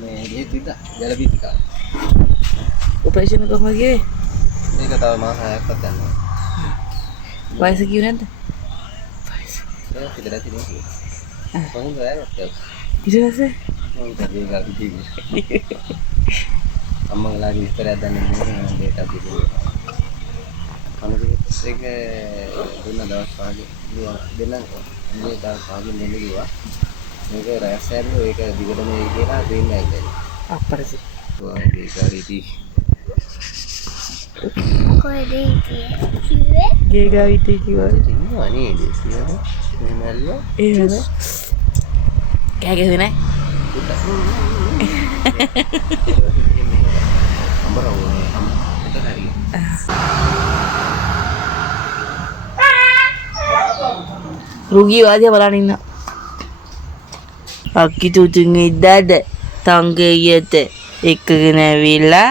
මේ tidak jalan bitika. Operation එක කොහමද ගියේ? මේක තව මාස 6ක්වත් යනවා. වයස කිව්ව නැද්ද? ඒක පිටලා තියෙනවා. කොහොමද ආයෙත්? ඊට පස්සේ මම කඩේ ගාවි තියෙන්නේ. අම්මලාගේ විස්තරයක් දන්නේ නැහැ මම දෙයක් තිබුණා. අනිත් එක දුන්න දවස් පාගේ දෙන්න මේ දවස් පාගේ දෙන්න කිව්වා. මේක රැස්සෑරුව ඒක දිගටම ඒ කියලා දෙන්නේ නැහැ. අපරසි. වාගේ කාරීටි. කොහෙද කිව්වේ? ගේ ගාවිට කිව්වා. ඉන්නවා නේද? සියම නල්ල. ඒ නේද? කෑ ගැහුවේ නැහැ. රුගී වාදියා බලන් ඉන්න. අක්කි තුතුන් ඉද්දාද තංගෙයට එක්කගෙන ඇවිල්ලා